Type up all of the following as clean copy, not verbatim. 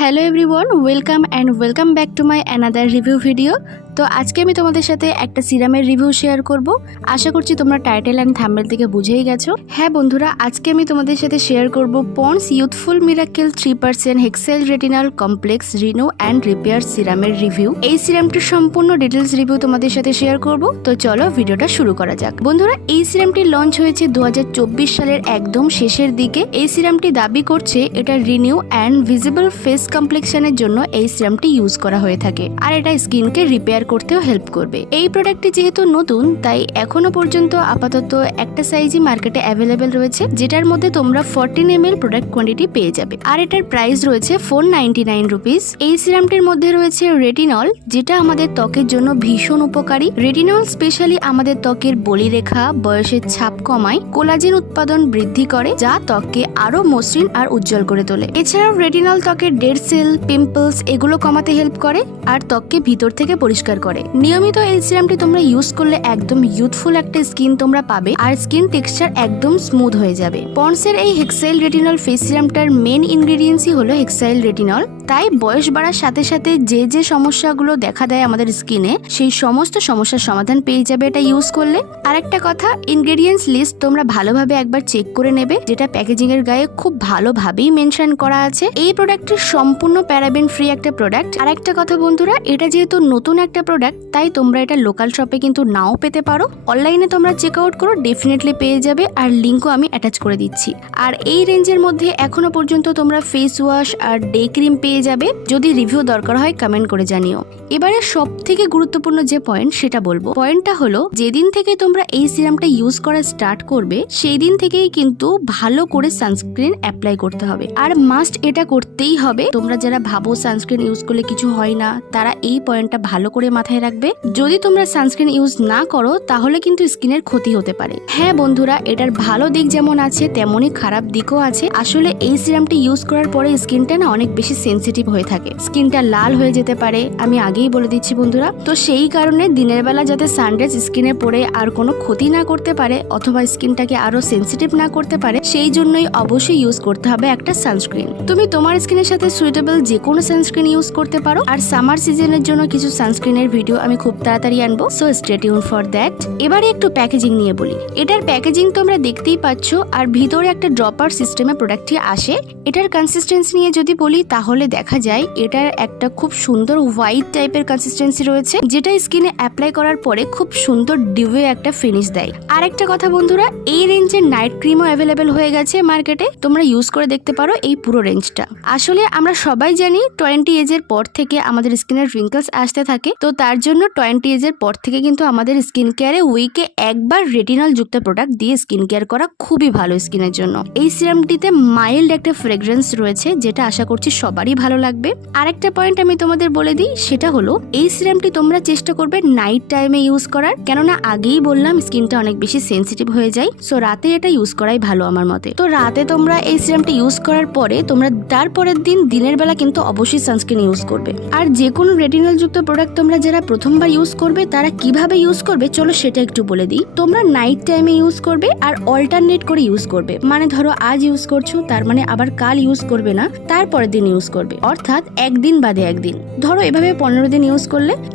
Hello everyone, welcome back to my another review video. তো আজকে আমি তোমাদের সাথে একটা সিরামের রিভিউ শেয়ার করব। আশা করছি তোমরা টাইটেল অ্যান্ড থাম্বনেল থেকে বুঝেই গেছো। হ্যাঁ বন্ধুরা, আজকে আমি তোমাদের সাথে শেয়ার করব Pond's youthful miracle 3% hexyl retinol complex renew and repair সিরামের রিভিউ। এই সিরামটির সম্পূর্ণ ডিটেলস রিভিউ তোমাদের সাথে শেয়ার করব। তো চলো ভিডিওটা শুরু করা যাক। বন্ধুরা, এই সিরামটি লঞ্চ হয়েছে 2024 সালের একদম শেষের দিকে। এই সিরামটি দাবি করছে এটা রিনিউ অ্যান্ড ভিজিবল ফেস কমপ্লেক্সনের জন্য এই সিরামটি ইউজ করা হয়ে থাকে, আর এটা স্কিনকে রিপেয়ার করতেও হেল্প করবে। এই প্রোডাক্টটি যেহেতু নতুন, তাই এখনো পর্যন্ত আপাতত একটা সাইজই মার্কেটে অ্যাভেলেবেল রয়েছে, যেটার মধ্যে তোমরা 14 ml প্রোডাক্ট কোয়ান্টিটি পেয়ে যাবে, আর এটার প্রাইস রয়েছে 499 রুপিস। এই সিরামটির মধ্যে রয়েছে রেটিনল, যেটা আমাদের ত্বকের জন্য ভীষণ উপকারী। রেটিনল স্পেশালি আমাদের ত্বকের বলিরেখা, বয়সের ছাপ কমায়, কোলাজেন উৎপাদন বৃদ্ধি করে, যা ত্বককে আরো মসৃণ আর উজ্জ্বল করে তোলে। এছাড়াও রেটিনল ত্বকের ডেড সেল, পিম্পলস এগুলো কমাতে হেল্প করে আর ত্বককে ভিতর থেকে পরিষ্কার করে। নিয়মিত এই সিরামটি তোমরা ইউজ করলে একদম ইউথফুল একটা স্কিন তোমরা পাবে, আর স্কিন টেক্সচার একদম স্মুথ হয়ে যাবে। পন্ডসের এই হেক্সাইল রেটিনল ফেস সিরামটার মেন ইনগ্রেডিয়েন্টসই হলো হেক্সাইল রেটিনল। তাই বয়স বাড়ার সাথে সাথে যে সমস্যাগুলো দেখা দেয় আমাদের স্কিনে, সেই সমস্ত সমস্যার সমাধান পেয়ে যাবে এটা ইউজ করলে। আর একটা কথা, ইনগ্রেডিয়েন্টস লিস্ট তোমরা ভালোভাবে একবার চেক করে নেবে, যেটা প্যাকেজিং এর গায়ে খুব ভালোভাবেই মেনশন করা আছে। এই প্রোডাক্টটি সম্পূর্ণ প্যারাবেন ফ্রি একটা প্রোডাক্ট। আর একটা কথা বন্ধুরা, এটা যেহেতু নতুন একটা প্রোডাক্ট, তাই তোমরা এটা লোকাল শপে কিন্তু নাও পেতে পারো। অনলাইনে তোমরা চেক আউট করো, ডেফিনেটলি পেয়ে যাবে, আর লিঙ্কও আমি অ্যাটাচ করে দিচ্ছি। আর এই রেঞ্জের মধ্যে এখনো পর্যন্ত তোমরা ফেস ওয়াশ আর ডে ক্রিম পেয়ে যাবে। যদি রিভিউ দরকার হয় কমেন্ট করে জানিও। এবারে সব থেকে গুরুত্বপূর্ণ যে পয়েন্ট সেটা বলবো। পয়েন্টটা হলো, যেদিন থেকে তোমরা এই সিরামটা ইউজ করা স্টার্ট করবে, সেই দিন থেকেই কিন্তু ভালো করে সানস্ক্রিন অ্যাপ্লাই করতে হবে, আর মাস্ট এটা করতেই হবে। তোমরা যারা ভাবো সানস্ক্রিন ইউজ করলে কিছু হয় না, তারা এই পয়েন্টটা ভালো করে মাথায় রাখবে। যদি তোমরা সানস্ক্রিন ইউজ না করো, তাহলে কিন্তু স্কিনের ক্ষতি হতে পারে। হ্যাঁ বন্ধুরা, এটার ভালো দিক যেমন আছে, তেমনই খারাপ দিকও আছে। আসলে এই সিরামটি ইউজ করার পরে স্কিনটা না অনেক বেশি সেন্সিটিভ হয়ে থাকে, স্কিনটা লাল হয়ে যেতে পারে, আমি আগেই বলে দিচ্ছি বন্ধুরা। তো সেই কারণে দিনের বেলা যাতে সানরাইজ স্কিনে পড়ে আর কোনো ক্ষতি না করতে পারে, অথবা স্কিনটাকে আরো সেন্সিটিভ না করতে পারে, সেই জন্যই অবশ্যই ইউজ করতে হবে একটা সানস্ক্রিন। তুমি তোমার স্কিনের সাথে সুইটেবল যে কোনো সানস্ক্রিন ইউজ করতে পারো। আর সামার সিজনের জন্য কিছু সানস্ক্রিনের ভিডিও আমি খুব তাড়াতাড়ি আনবো, so stay tune for that. এবারে একটু প্যাকেজিং নিয়ে বলি। এটার প্যাকেজিং তোমরা দেখতেই পাচ্ছ, আর ভিতরে একটা ড্রপার সিস্টেমে প্রোডাক্টটি আসে। এটার কনসিস্টেন্সি নিয়ে যদি বলি, তাহলে দেখা যায় এটার একটা খুব সুন্দর হোয়াইট টাইপের কনসিস্টেন্সি রয়েছে, যেটা স্কিনে অ্যাপ্লাই করার পরে খুব সুন্দর ডিউয়ে একটা ফিনিশ দেয়। আর একটা কথা বন্ধুরা, এই রেঞ্জের নাইট ক্রিমও অ্যাভেলেবেল হয়ে গেছে মার্কেটে, তোমরা ইউজ করে দেখতে পারো এই পুরো রেঞ্জটা। আসলে আমরা সবাই জানি 20 এজের পর থেকে আমাদের স্কিনের রিঙ্কলস আসতে থাকে, তো তার জন্য 20 এজের পর থেকে কিন্তু আমাদের স্কিন কেয়ারে উইকে একবার রেটিনল যুক্ত প্রোডাক্ট দিয়ে স্কিন কেয়ার করা খুবই ভালো স্কিনের জন্য। এই সিরামটিতে মাইল্ড একটা ফ্রেগ্রেন্স রয়েছে, যেটা আশা করছি সবারই ভালো লাগবে। আর একটা পয়েন্ট আমি তোমাদের বলে দিই, সেটা হলো এই সিরামটি তোমরা চেষ্টা করবে নাইট টাইমে ইউজ করার, কেননা আগেই বললাম স্কিনটা অনেক বেশি সেন্সিটিভ হয়ে যায়, সো রাতে এটা ইউজ করাই ভালো আমার মতে। তো রাতে তোমরা এই সিরামটি ইউজ করার পরে তোমরা তারপরের দিনের বেলা কিন্তু অবশ্যই সানস্ক্রিন ইউজ করবে। আর যে কোনো রেটিনল যুক্ত প্রোডাক্ট তোমরা যারা প্রথমবার ইউজ করবে, তারা কিভাবে ইউজ করবে চলো সেটা একটু বলে দিই। তোমরা নাইট টাইমে ইউজ করবে, আর অল্টারনেট করে ইউজ করবে। মানে ধরো আজ ইউজ করছো, তার মানে আবার কাল ইউজ করবে না, তারপরের দিন ইউজ করবে, অর্থাৎ একদিন বাদে একদিন। ধরো এভাবে 15 দিন ইউজ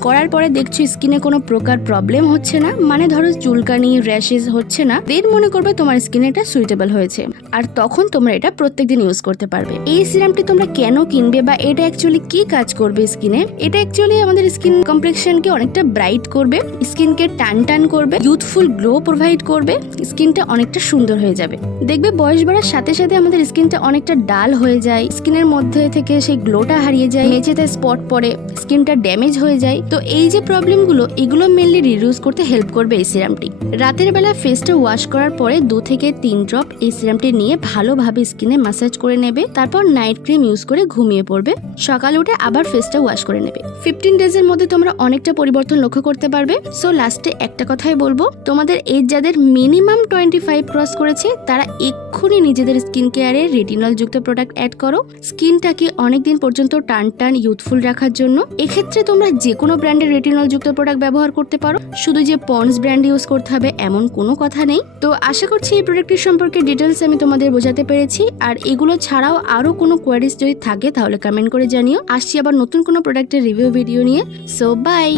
করার পরে দেখছো স্কিনে কোনো প্রকার প্রবলেম হচ্ছে না, মানে ধরো চুলকানি, র্যাশেস হচ্ছে না, দেন মনে করবে তোমার স্কিনে এটা সুইটেবল হয়েছে, আর তখন তোমরা এটা প্রত্যেকদিন ইউজ করতে পারবে। এই সিরামটি তোমরা কেন কিনবে, বা এটা অ্যাকচুয়ালি কি কাজ করবে স্কিনে? এটা অ্যাকচুয়ালি আমাদের স্কিন কমপ্লেক্সনকে অনেকটা ব্রাইট করবে, স্কিনকে টান করবে, ইউথফুল গ্লো প্রোভাইড করবে, স্কিনটা অনেকটা সুন্দর হয়ে যাবে। দেখবে বয়স বাড়ার সাথে সাথে আমাদের স্কিনটা অনেকটা ডাল হয়ে যায়, স্কিনের মধ্যে থেকে সেই গ্লোটা হারিয়ে যায়, মেঝেতে স্পট পড়ে, স্কিনটা ড্যামেজ হয়ে যায়। তো এই যে প্রবলেমগুলো, এগুলো মেনলি রিডিউস করতে হেল্প করবে এই সিরামটি। রাতের বেলা ফেসটা ওয়াশ করার পরে 2 থেকে 3 ড্রপ এই সিরামটি নিয়ে ভালোভাবে স্কিনে ম্যাসাজ করে নেবে, তারপর নাইট ক্রিম ইউজ করে ঘুমিয়ে পড়বে, সকালে উঠে আবার ফেসটা ওয়াশ করে নেবে। 15 ডেজের মধ্যে তোমরা অনেকটা পরিবর্তন লক্ষ্য করতে পারবে। সো লাস্টে একটা কথাই বলবো, তোমাদের এজ যাদের মিনিমাম 25 ক্রস করেছে, তারা এক্ষুনি নিজেদের স্কিন কেয়ারে রেটিনল যুক্ত প্রোডাক্ট অ্যাড করো, স্কিনটাকে অনেকদিন পর্যন্ত টান ইউথফুল রাখার জন্য। এক্ষেত্রে তোমরা যে কোনো ব্র্যান্ডের রেটিনল যুক্ত প্রোডাক্ট ব্যবহার করতে পারো, শুধু যে পন্ডস ব্র্যান্ড ইউজ করতে হবে এমন কোনো কথা নেই। তো আশা করছি এই প্রোডাক্টটির সম্পর্কে ডিটেলস আমি তোমাদের বোঝাতে পেরেছি। আর এগুলো ছাড়াও আরো কোনো কোয়ারিজ যদি থাকে তাহলে কমেন্ট করে জানিও। আসছি আবার নতুন কোনো প্রোডাক্টের রিভিউ ভিডিও নিয়ে। So by.